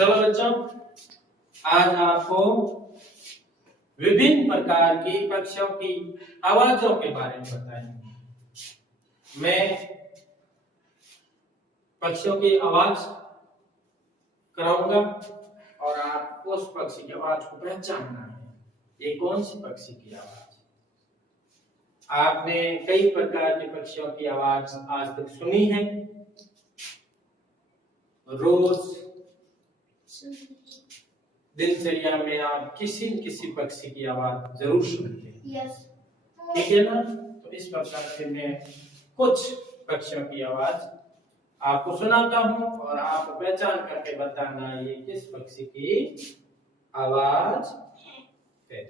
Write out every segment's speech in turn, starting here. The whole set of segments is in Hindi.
चलो बच्चों, आज आपको विभिन्न प्रकार की पक्षियों की आवाजों के बारे में बताएंगे। मैं पक्षियों की आवाज कराऊंगा और आप उस पक्षी की आवाज को पहचानना है, ये कौन सी पक्षी की आवाज। आपने कई प्रकार के पक्षियों की आवाज आज तक सुनी है। रोज दिनचर्या में आप किसी न किसी पक्षी की आवाज जरूर सुनते हैं। ठीक है ना? तो इस प्रकार से मैं कुछ पक्षियों की आवाज आपको सुनाता हूं और आप पहचान करके बताना ये किस पक्षी की आवाज है।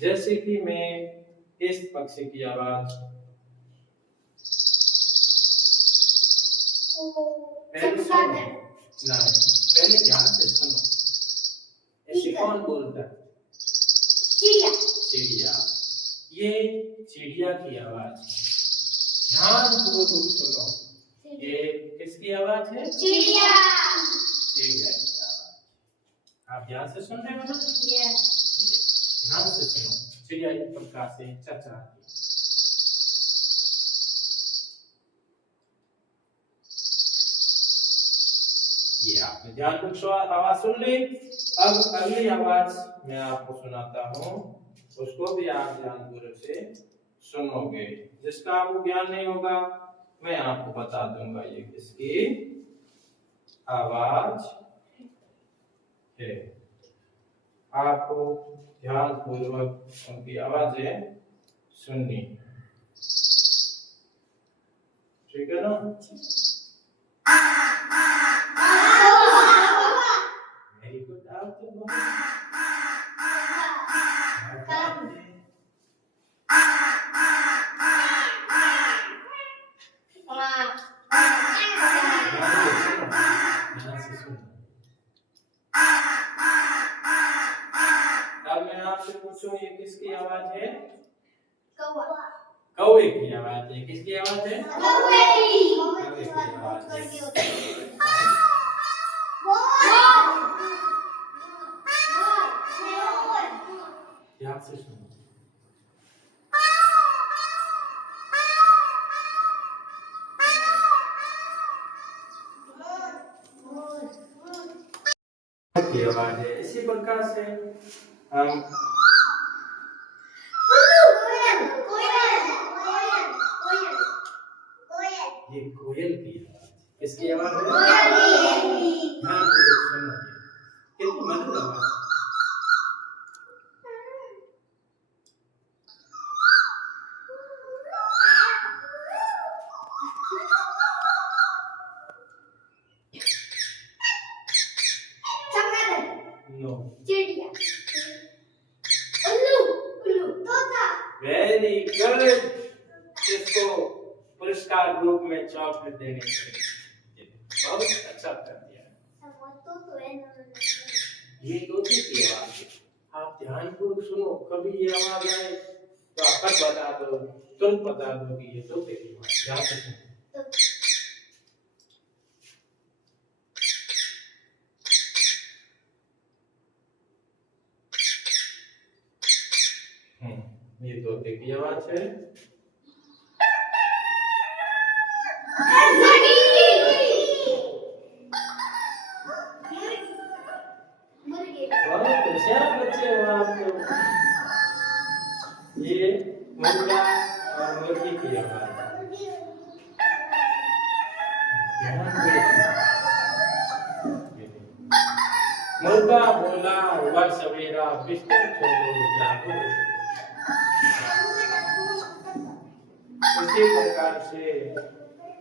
जैसे कि मैं इस पक्षी की आवाज पहले सुनो, पहले ध्यान से सुनो। ऐसे कौन बोलता है? चिड़िया। चिड़िया, ये चिड़िया की आवाज। ध्यान पूर्वक सुनो, ये किसकी आवाज है? चिड़िया। चिड़िया की आवाज। आप ध्यान से सुन रहे हो ना? ध्यान से सुनो, चिड़िया एक प्रकार से चहचहाती है। ये आपने ध्यानपूर्वक आवाज सुन ली। अब अगली आवाज मैं आपको सुनाता हूँ, उसको भी आप ध्यानपूर्वक से सुनोगे। जिसका आपको ज्ञान नहीं होगा मैं आपको बता दूंगा ये किसकी आवाज है। आपको ध्यानपूर्वक उनकी आवाजें सुननी, ठीक है ना? Very good. आप तो अब मैं आपसे पूछूं ये किसकी आवाज है? कौवे की आवाज है। किसकी आवाज है? कौवे की आवाज है। ध्यान से सुनो। की आवाज है। इसी प्रकार से हम ये कोयल की आवाज। किसकी आवाज है? ध्यान से सुनो, कितनी मधुर आवाज। नो, चिड़िया। उल्लू। तोता। Very good. इसको पुरस्कार रूप में चॉकलेट देने चाहिए। बहुत अच्छा कर दिया। ये तोते की आवाज है। आप ध्यानपूर्वक सुनो, कभी ये आवाज आए तो आप फट बता दो, तुरंत बता दो कि ये तोते की आवाज। ध्यान से सुनो। ये तोते की आवाज है। बहुत होशियार बच्चे हो आप तो। ये मुर्गा और मुर्गी की आवाज। मुर्गा बोला हुआ सवेरा, बिस्तर छोड़ो जागो। इसी प्रकार से